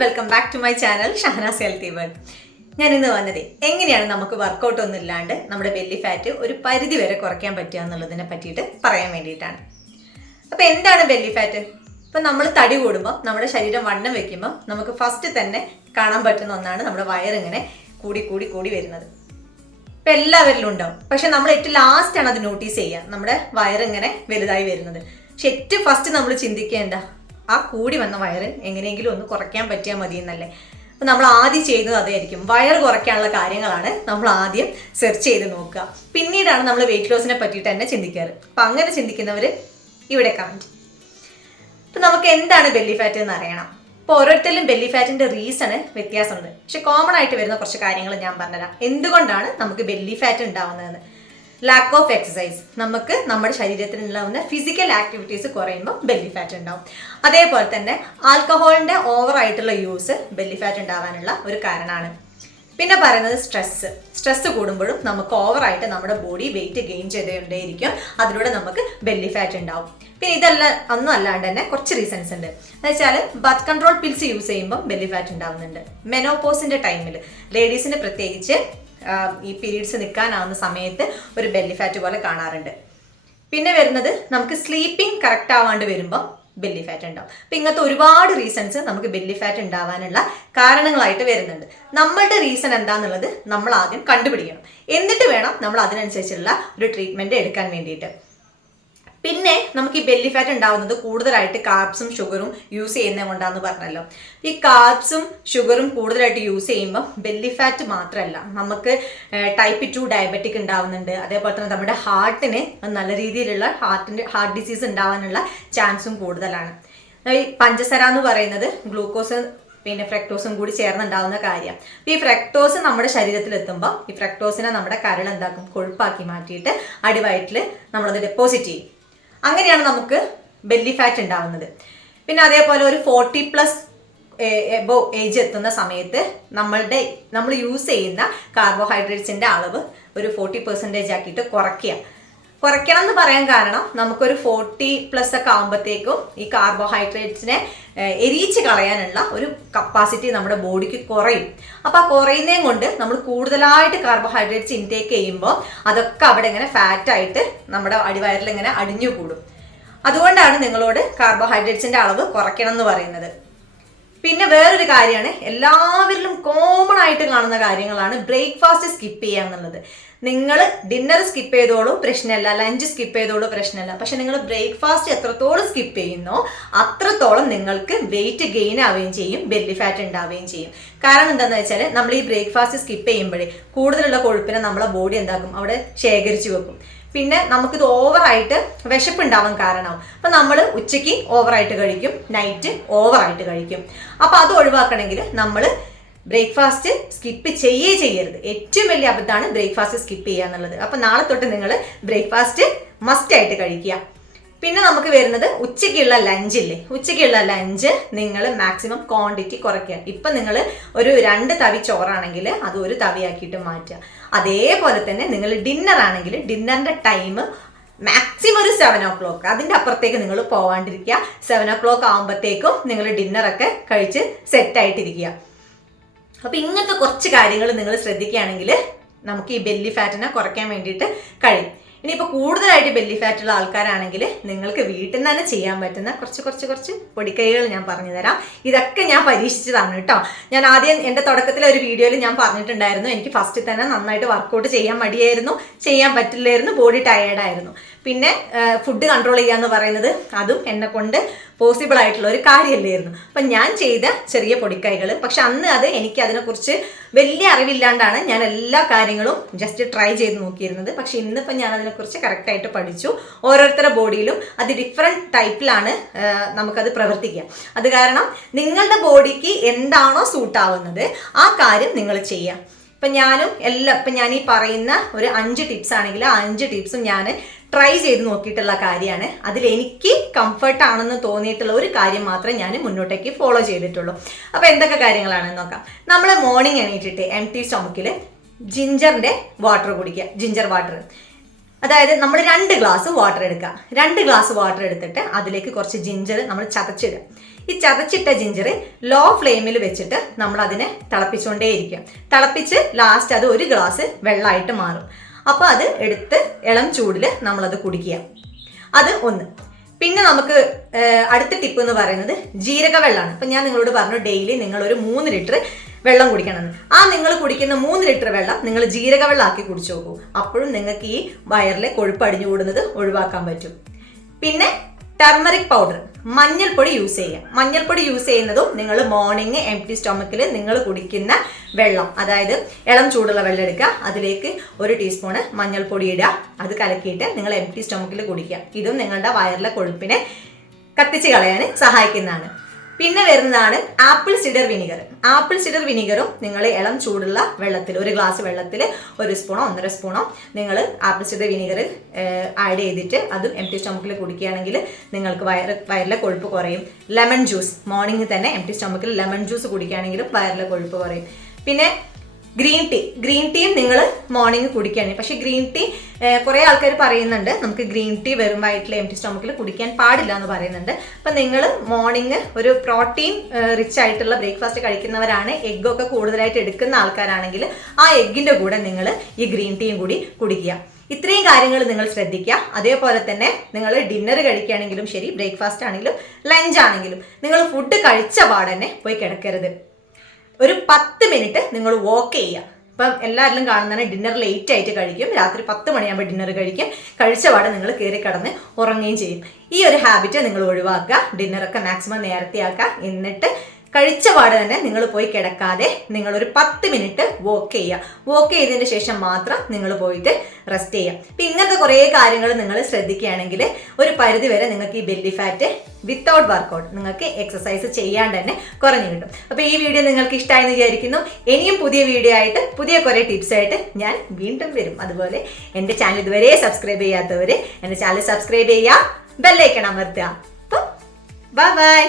Welcome back to my channel Shahanas healthy world. ഞാൻ ഇന്ന് വന്നത് എങ്ങനെയാണ് നമുക്ക് വർക്കൗട്ട് ഒന്നും ഇല്ലാണ്ട് നമ്മുടെ ബെല്ലി ഫാറ്റ് ഒരു പരിധി വരെ കുറയ്ക്കാൻ പറ്റുക എന്നുള്ളതിനെ പറ്റിയിട്ട് പറയാൻ വേണ്ടിയിട്ടാണ്. അപ്പോൾ എന്താണ് ബെല്ലി ഫാറ്റ്? ഇപ്പം നമ്മൾ തടി കൂടുമ്പോൾ നമ്മുടെ ശരീരം വണ്ണം വെക്കുമ്പോൾ നമുക്ക് ഫസ്റ്റ് തന്നെ കാണാൻ പറ്റുന്ന ഒന്നാണ് നമ്മുടെ വയറിങ്ങനെ കൂടി കൂടി കൂടി വരുന്നത്. ഇപ്പം എല്ലാവരിലും ഉണ്ടാവും, പക്ഷെ നമ്മൾ ഏറ്റവും ലാസ്റ്റാണ് അത് നോട്ടീസ് ചെയ്യുക, നമ്മുടെ വയറിങ്ങനെ വലുതായി വരുന്നത്. പക്ഷെ ഏറ്റവും ഫസ്റ്റ് നമ്മൾ ചിന്തിക്കേണ്ട ആ കൂടി വന്ന വയറ് എങ്ങനെയെങ്കിലും ഒന്ന് കുറയ്ക്കാൻ പറ്റിയാൽ മതി എന്നല്ലേ. അപ്പം നമ്മൾ ആദ്യം ചെയ്യുന്നത് അതായിരിക്കും. വയറ് കുറയ്ക്കാനുള്ള കാര്യങ്ങളാണ് നമ്മൾ ആദ്യം സെർച്ച് ചെയ്ത് നോക്കുക. പിന്നീടാണ് നമ്മൾ വെയിറ്റ് ലോസിനെ പറ്റിയിട്ട് തന്നെ ചിന്തിക്കാറ്. അപ്പം അങ്ങനെ ചിന്തിക്കുന്നവർ ഇവിടെ കമൻറ്റ്. അപ്പം നമുക്ക് എന്താണ് ബെല്ലി ഫാറ്റ് എന്ന് അറിയണം. ഇപ്പോൾ ഓരോരുത്തരിലും ബെല്ലി ഫാറ്റിൻ്റെ റീസണ് വ്യത്യാസമുണ്ട്. പക്ഷെ കോമൺ ആയിട്ട് വരുന്ന കുറച്ച് കാര്യങ്ങൾ ഞാൻ പറഞ്ഞുതരാം. എന്തുകൊണ്ടാണ് നമുക്ക് ബെല്ലി ഫാറ്റ് ഉണ്ടാവുന്നതെന്ന്. ലാക്ക് ഓഫ് എക്സസൈസ്, നമുക്ക് നമ്മുടെ ശരീരത്തിൽ ഉണ്ടാകുന്ന ഫിസിക്കൽ ആക്ടിവിറ്റീസ് കുറയുമ്പോൾ ബെല്ലി ഫാറ്റ് ഉണ്ടാവും. അതേപോലെ തന്നെ ആൽക്കഹോളിൻ്റെ ഓവറായിട്ടുള്ള യൂസ് ബെല്ലി ഫാറ്റ് ഉണ്ടാവാനുള്ള ഒരു കാരണമാണ്. പിന്നെ പറയുന്നത് സ്ട്രെസ് കൂടുമ്പോഴും നമുക്ക് ഓവറായിട്ട് നമ്മുടെ ബോഡി വെയിറ്റ് ഗെയിൻ ചെയ്തുകൊണ്ടേയിരിക്കും. അതിലൂടെ നമുക്ക് ബെല്ലി ഫാറ്റ് ഉണ്ടാവും. പിന്നെ ഇതെല്ലാം ഒന്നും അല്ലാണ്ട് തന്നെ കുറച്ച് റീസൺസ് ഉണ്ട്. എന്ന് വെച്ചാൽ ബർത്ത് കൺട്രോൾ പിൽസ് യൂസ് ചെയ്യുമ്പോൾ ബെല്ലി ഫാറ്റ് ഉണ്ടാവുന്നുണ്ട്. മെനോപോസിൻ്റെ ടൈമിൽ ലേഡീസിന് പ്രത്യേകിച്ച് ഈ പീരീഡ്സ് നിൽക്കാനാവുന്ന സമയത്ത് ഒരു ബെല്ലി ഫാറ്റ് പോലെ കാണാറുണ്ട്. പിന്നെ വരുന്നത് നമുക്ക് സ്ലീപ്പിംഗ് കറക്റ്റ് ആവാണ്ട് വരുമ്പോൾ ബെല്ലി ഫാറ്റ് ഉണ്ടാവും. അപ്പം ഇങ്ങനത്തെ ഒരുപാട് റീസൺസ് നമുക്ക് ബെല്ലി ഫാറ്റ് ഉണ്ടാവാനുള്ള കാരണങ്ങളായിട്ട് വരുന്നുണ്ട്. നമ്മളുടെ റീസൺ എന്താണെന്നുള്ളത് നമ്മൾ ആദ്യം കണ്ടുപിടിക്കണം. എന്നിട്ട് വേണം നമ്മൾ അതിനനുസരിച്ചുള്ള ഒരു ട്രീറ്റ്മെൻറ്റ് എടുക്കാൻ വേണ്ടിയിട്ട്. പിന്നെ നമുക്ക് ഈ ബെല്ലി ഫാറ്റ് ഉണ്ടാവുന്നത് കൂടുതലായിട്ട് കാർബ്സും ഷുഗറും യൂസ് ചെയ്യുന്നത് കൊണ്ടാണെന്ന് പറഞ്ഞല്ലോ. ഈ കാർബ്സും ഷുഗറും കൂടുതലായിട്ട് യൂസ് ചെയ്യുമ്പോൾ ബെല്ലി ഫാറ്റ് മാത്രമല്ല, നമുക്ക് ടൈപ്പ് 2 ഡയബറ്റിക് ഉണ്ടാവുന്നുണ്ട്. അതേപോലെ തന്നെ നമ്മുടെ ഹാർട്ടിന് നല്ല രീതിയിലുള്ള ഹാർട്ട് ഡിസീസ് ഉണ്ടാവാനുള്ള ചാൻസും കൂടുതലാണ്. ഈ പഞ്ചസാര എന്ന് പറയുന്നത് ഗ്ലൂക്കോസ് പിന്നെ ഫ്രക്ടോസും കൂടി ചേർന്നുണ്ടാവുന്ന കാര്യമാണ്. ഈ ഫ്രക്ടോസ് നമ്മുടെ ശരീരത്തിൽ എത്തുമ്പോൾ ഈ ഫ്രക്ടോസിനെ നമ്മുടെ കരൾ എന്താക്കും, കൊഴുപ്പാക്കി മാറ്റിയിട്ട് അടിവയറ്റിൽ നമ്മളത് ഡെപ്പോസിറ്റ് ചെയ്യും. അങ്ങനെയാണ് നമുക്ക് ബെല്ലി ഫാറ്റ് ഉണ്ടാവുന്നത്. പിന്നെ അതേപോലെ ഒരു 40+ എബോവ് ഏജ് എത്തുന്ന സമയത്ത് നമ്മൾ യൂസ് ചെയ്യുന്ന കാർബോഹൈഡ്രേറ്റ്സിൻ്റെ അളവ് ഒരു 40% ആക്കിയിട്ട് കുറയ്ക്കണം എന്ന് പറയാൻ കാരണം നമുക്കൊരു 40+ ഒക്കെ ആകുമ്പോഴത്തേക്കും ഈ കാർബോഹൈഡ്രേറ്റ്സിനെ എരിയിച്ച് കളയാനുള്ള ഒരു കപ്പാസിറ്റി നമ്മുടെ ബോഡിക്ക് കുറയും. അപ്പോൾ ആ കുറയുന്നതും കൊണ്ട് നമ്മൾ കൂടുതലായിട്ട് കാർബോഹൈഡ്രേറ്റ്സ് ഇൻടേക്ക് ചെയ്യുമ്പോൾ അതൊക്കെ അവിടെ ഇങ്ങനെ ഫാറ്റായിട്ട് നമ്മുടെ അടിവയറിൽ ഇങ്ങനെ അടിഞ്ഞു കൂടും. അതുകൊണ്ടാണ് നിങ്ങളോട് കാർബോഹൈഡ്രേറ്റ്സിൻ്റെ അളവ് കുറയ്ക്കണം എന്ന് പറയുന്നത്. പിന്നെ വേറൊരു കാര്യമാണ്, എല്ലാവരിലും കോമൺ ആയിട്ട് കാണുന്ന കാര്യങ്ങളാണ് ബ്രേക്ക്ഫാസ്റ്റ് സ്കിപ്പ് ചെയ്യുക എന്നുള്ളത്. നിങ്ങൾ ഡിന്നർ സ്കിപ്പ് ചെയ്തോളൂ പ്രശ്നമല്ല, ലഞ്ച് സ്കിപ്പ് ചെയ്തോളൂ പ്രശ്നമല്ല. പക്ഷെ നിങ്ങൾ ബ്രേക്ക്ഫാസ്റ്റ് എത്രത്തോളം സ്കിപ്പ് ചെയ്യുന്നോ അത്രത്തോളം നിങ്ങൾക്ക് വെയിറ്റ് ഗെയിൻ ആവുകയും ചെയ്യും, ബെല്ലി ഫാറ്റ് ഉണ്ടാവുകയും ചെയ്യും. കാരണം എന്താണെന്ന് വെച്ചാൽ നമ്മൾ ഈ ബ്രേക്ക്ഫാസ്റ്റ് സ്കിപ്പ് ചെയ്യുമ്പോഴേ കൂടുതലുള്ള കൊഴുപ്പിനെ നമ്മളെ ബോഡി എന്താക്കും, അവിടെ ശേഖരിച്ചു വെക്കും. പിന്നെ നമുക്കിത് ഓവറായിട്ട് വിശപ്പുണ്ടാവാൻ കാരണമാവും. അപ്പം നമ്മൾ ഉച്ചയ്ക്ക് ഓവറായിട്ട് കഴിക്കും, നൈറ്റ് ഓവറായിട്ട് കഴിക്കും. അപ്പോൾ അത് ഒഴിവാക്കണമെങ്കിൽ നമ്മൾ ബ്രേക്ക്ഫാസ്റ്റ് സ്കിപ്പ് ചെയ്യരുത്. ഏറ്റവും വലിയ അബദ്ധമാണ് ബ്രേക്ക്ഫാസ്റ്റ് സ്കിപ്പ് ചെയ്യുക എന്നുള്ളത്. അപ്പം നാളെ തൊട്ട് നിങ്ങൾ ബ്രേക്ക്ഫാസ്റ്റ് മസ്റ്റായിട്ട് കഴിക്കുക. പിന്നെ നമുക്ക് വരുന്നത് ഉച്ചയ്ക്കുള്ള ലഞ്ചില്ലേ, ഉച്ചയ്ക്കുള്ള ലഞ്ച് നിങ്ങൾ മാക്സിമം ക്വാണ്ടിറ്റി കുറയ്ക്കുക. ഇപ്പം നിങ്ങൾ ഒരു 2 തവി ചോറാണെങ്കിൽ അത് 1 തവിയാക്കിയിട്ട് മാറ്റുക. അതേപോലെ തന്നെ നിങ്ങൾ ഡിന്നർ ആണെങ്കിൽ ഡിന്നറിൻ്റെ ടൈം മാക്സിമം ഒരു 7 o'clock, അതിൻ്റെ അപ്പുറത്തേക്ക് നിങ്ങൾ പോവാണ്ടിരിക്കുക. 7 o'clock ആകുമ്പോഴത്തേക്കും നിങ്ങൾ ഡിന്നറൊക്കെ കഴിച്ച് സെറ്റായിട്ടിരിക്കുക. അപ്പോൾ ഇങ്ങനത്തെ കുറച്ച് കാര്യങ്ങൾ നിങ്ങൾ ശ്രദ്ധിക്കുകയാണെങ്കിൽ നമുക്ക് ഈ ബെല്ലി ഫാറ്റിനെ കുറയ്ക്കാൻ വേണ്ടിയിട്ട് കഴിയും. ഇനിയിപ്പോൾ കൂടുതലായിട്ട് ബെല്ലി ഫാറ്റുള്ള ആൾക്കാരാണെങ്കിൽ നിങ്ങൾക്ക് വീട്ടിൽ നിന്ന് തന്നെ ചെയ്യാൻ പറ്റുന്ന കുറച്ച് പൊടിക്കൈകൾ ഞാൻ പറഞ്ഞു തരാം. ഇതൊക്കെ ഞാൻ പരീക്ഷിച്ചതാണ് കേട്ടോ. ഞാൻ ആദ്യം എൻ്റെ തുടക്കത്തിലെ ഒരു വീഡിയോയിൽ ഞാൻ പറഞ്ഞിട്ടുണ്ടായിരുന്നു, എനിക്ക് ഫസ്റ്റ് തന്നെ നന്നായിട്ട് വർക്കൗട്ട് ചെയ്യാൻ മടിയായിരുന്നു, ചെയ്യാൻ പറ്റില്ലായിരുന്നു, ബോഡി ടയേർഡായിരുന്നു. പിന്നെ ഫുഡ് കൺട്രോൾ ചെയ്യുക എന്ന് പറയുന്നത് അതും എന്നെ കൊണ്ട് പോസിബിൾ ആയിട്ടുള്ള ഒരു കാര്യമല്ലായിരുന്നു. അപ്പം ഞാൻ ചെയ്ത ചെറിയ പൊടിക്കൈകൾ, പക്ഷെ അന്ന് എനിക്ക് അതിനെക്കുറിച്ച് വലിയ അറിവില്ലാണ്ടാണ് ഞാൻ എല്ലാ കാര്യങ്ങളും ജസ്റ്റ് ട്രൈ ചെയ്ത് നോക്കിയിരുന്നത്. പക്ഷെ ഇന്നിപ്പം ഞാൻ അതിനെക്കുറിച്ച് കറക്റ്റായിട്ട് പഠിച്ചു. ഓരോരുത്തരുടെ ബോഡിയിലും അത് ഡിഫറെൻറ്റ് ടൈപ്പിലാണ് നമുക്കത് പ്രവർത്തിക്കുക. അത് കാരണം നിങ്ങളുടെ ബോഡിക്ക് എന്താണോ സൂട്ടാവുന്നത് ആ കാര്യം നിങ്ങൾ ചെയ്യുക. ഇപ്പം ഞാൻ ഈ പറയുന്ന ഒരു 5 ടിപ്സ് ആണെങ്കിൽ ആ 5 ടിപ്സും ഞാൻ ട്രൈ ചെയ്ത് നോക്കിയിട്ടുള്ള കാര്യമാണ്. അതിലെനിക്ക് കംഫർട്ട് ആണെന്ന് തോന്നിയിട്ടുള്ള ഒരു കാര്യം മാത്രമേ ഞാൻ മുന്നോട്ടേക്ക് ഫോളോ ചെയ്തിട്ടുള്ളൂ. അപ്പോൾ എന്തൊക്കെ കാര്യങ്ങളാണെന്ന് നോക്കാം. നമ്മൾ മോർണിംഗ് എണീറ്റിട്ട് എംപ്റ്റി സ്റ്റൊമക്കിൽ ജിഞ്ചറിൻ്റെ വാട്ടർ കുടിക്കുക. ജിഞ്ചർ വാട്ടർ, അതായത് നമ്മൾ 2 ഗ്ലാസ് വാട്ടർ എടുക്കുക. 2 ഗ്ലാസ് വാട്ടർ എടുത്തിട്ട് അതിലേക്ക് കുറച്ച് ജിഞ്ചർ നമ്മൾ ചതച്ചിടുക. ഈ ചതച്ചിട്ട ജിഞ്ചർ ലോ ഫ്ലെയിമിൽ വെച്ചിട്ട് നമ്മൾ അതിനെ തിളപ്പിച്ചുകൊണ്ടേയിരിക്കും. തിളപ്പിച്ച് ലാസ്റ്റ് അത് 1 ഗ്ലാസ് വെള്ളമായിട്ട് മാറും. അപ്പോൾ അത് എടുത്ത് ഇളം ചൂടിൽ നമ്മളത് കുടിക്കുക. അത് ഒന്ന്. പിന്നെ നമുക്ക് അടുത്ത ടിപ്പ് എന്ന് പറയുന്നത് ജീരക വെള്ളമാണ്. അപ്പം ഞാൻ നിങ്ങളോട് പറഞ്ഞു ഡെയിലി നിങ്ങളൊരു 3 ലിറ്റർ വെള്ളം കുടിക്കണമെന്ന്. നിങ്ങൾ കുടിക്കുന്ന 3 ലിറ്റർ വെള്ളം നിങ്ങൾ ജീരക വെള്ളമാക്കി കുടിച്ചു നോക്കൂ. അപ്പോഴും നിങ്ങൾക്ക് ഈ വയറിലെ കൊഴുപ്പ് അടിഞ്ഞു കൂടുന്നത് ഒഴിവാക്കാൻ പറ്റും. പിന്നെ ടർമറിക് പൗഡർ, മഞ്ഞൾപ്പൊടി യൂസ് ചെയ്യുക. മഞ്ഞൾപ്പൊടി യൂസ് ചെയ്യുന്നതും നിങ്ങൾ മോർണിംഗ് എംപ്റ്റി സ്റ്റൊമക്കിൽ നിങ്ങൾ കുടിക്കുന്ന വെള്ളം, അതായത് ഇളം ചൂടുള്ള വെള്ളം എടുക്കുക, അതിലേക്ക് 1 ടീസ്പൂണ് മഞ്ഞൾപ്പൊടി ഇടുക, അത് കലക്കിയിട്ട് നിങ്ങൾ എംപ്റ്റി സ്റ്റൊമക്കിൽ കുടിക്കുക. ഇതും നിങ്ങളുടെ വയറിലെ കൊഴുപ്പിനെ കത്തിച്ച് കളയാൻ സഹായിക്കുന്നതാണ്. പിന്നെ വരുന്നതാണ് apple cider vinegar. Apple cider വിനിഗറും നിങ്ങൾ ഇളം ചൂടുള്ള വെള്ളത്തിൽ 1 ഗ്ലാസ് വെള്ളത്തിൽ 1 സ്പൂണോ 1.5 സ്പൂണോ നിങ്ങൾ ആപ്പിൾ സിഡർ വിനിഗർ ആഡ് ചെയ്തിട്ട് അതും എംപ്റ്റി സ്റ്റൊമക്കിൽ കുടിക്കുകയാണെങ്കിൽ നിങ്ങൾക്ക് വയറിലെ കൊഴുപ്പ് കുറയും. ലെമൺ ജ്യൂസ്, മോർണിംഗ് തന്നെ എംപ്റ്റി സ്റ്റൊമക്കിൽ ലെമൺ ജ്യൂസ് കുടിക്കുകയാണെങ്കിലും വയറിലെ കൊഴുപ്പ് കുറയും. പിന്നെ ഗ്രീൻ ടീയും നിങ്ങൾ മോർണിംഗ് കുടിക്കുകയാണ്. പക്ഷേ ഗ്രീൻ ടീ കുറേ ആൾക്കാർ പറയുന്നുണ്ട് നമുക്ക് ഗ്രീൻ ടീ വെറും വയറ്റിൽ എംപ്റ്റി സ്റ്റൊമക്കിൽ കുടിക്കാൻ പാടില്ല എന്ന് പറയുന്നുണ്ട്. അപ്പം നിങ്ങൾ മോർണിംഗ് ഒരു പ്രോട്ടീൻ റിച്ച് ആയിട്ടുള്ള ബ്രേക്ക്ഫാസ്റ്റ് കഴിക്കുന്നവരാണ്, എഗ്ഗൊക്കെ കൂടുതലായിട്ട് എടുക്കുന്ന ആൾക്കാരാണെങ്കിൽ ആ എഗ്ഗിൻ്റെ കൂടെ നിങ്ങൾ ഈ ഗ്രീൻ ടീയും കൂടി കുടിക്കുക. ഇത്രയും കാര്യങ്ങൾ നിങ്ങൾ ശ്രദ്ധിക്കുക. അതേപോലെ തന്നെ നിങ്ങൾ ഡിന്നർ കഴിക്കുകയാണെങ്കിലും ശരി, ബ്രേക്ക്ഫാസ്റ്റ് ആണെങ്കിലും ലഞ്ച് ആണെങ്കിലും നിങ്ങൾ ഫുഡ് കഴിച്ച പാടന്നെ പോയി കിടക്കരുത്. ഒരു 10 മിനിറ്റ് നിങ്ങൾ വാക്ക് ചെയ്യുക. ഇപ്പം എല്ലാവരിലും കാണുന്നതാണ് ഡിന്നർ ലേറ്റ് ആയിട്ട് കഴിക്കും, രാത്രി 10 മണിയാകുമ്പോൾ ഡിന്നർ കഴിക്കും, കഴിച്ച പാടെ നിങ്ങൾ കയറി കിടന്ന് ഉറങ്ങുകയും ചെയ്യും. ഈ ഒരു ഹാബിറ്റ് നിങ്ങൾ ഒഴിവാക്കുക. ഡിന്നറൊക്കെ മാക്സിമം നേരത്തെ ആക്കുക. എന്നിട്ട് കഴിച്ച പാടെ തന്നെ നിങ്ങൾ പോയി കിടക്കാതെ നിങ്ങളൊരു 10 മിനിറ്റ് വാക്ക് ചെയ്യുക. വാക്ക് ചെയ്തതിന് ശേഷം മാത്രം നിങ്ങൾ പോയിട്ട് റെസ്റ്റ് ചെയ്യുക. അപ്പം ഇങ്ങനത്തെ കുറേ കാര്യങ്ങൾ നിങ്ങൾ ശ്രദ്ധിക്കുകയാണെങ്കിൽ ഒരു പരിധി വരെ നിങ്ങൾക്ക് ഈ ബെല്ലി ഫാറ്റ് വിത്തൗട്ട് വർക്കൗട്ട് നിങ്ങൾക്ക് എക്സസൈസ് ചെയ്യാണ്ട് തന്നെ കുറഞ്ഞു കിട്ടും. അപ്പോൾ ഈ വീഡിയോ നിങ്ങൾക്ക് ഇഷ്ടമായെന്ന് വിചാരിക്കുന്നു. ഇനിയും പുതിയ വീഡിയോ ആയിട്ട് കുറേ ടിപ്സ് ആയിട്ട് ഞാൻ വീണ്ടും വരും. അതുപോലെ എൻ്റെ ചാനൽ ഇതുവരെ സബ്സ്ക്രൈബ് ചെയ്യാത്തവർ എൻ്റെ ചാനൽ സബ്സ്ക്രൈബ് ചെയ്യുക, ബെല്ലൈക്കൺ അമർത്തുക. അപ്പോൾ ബൈ.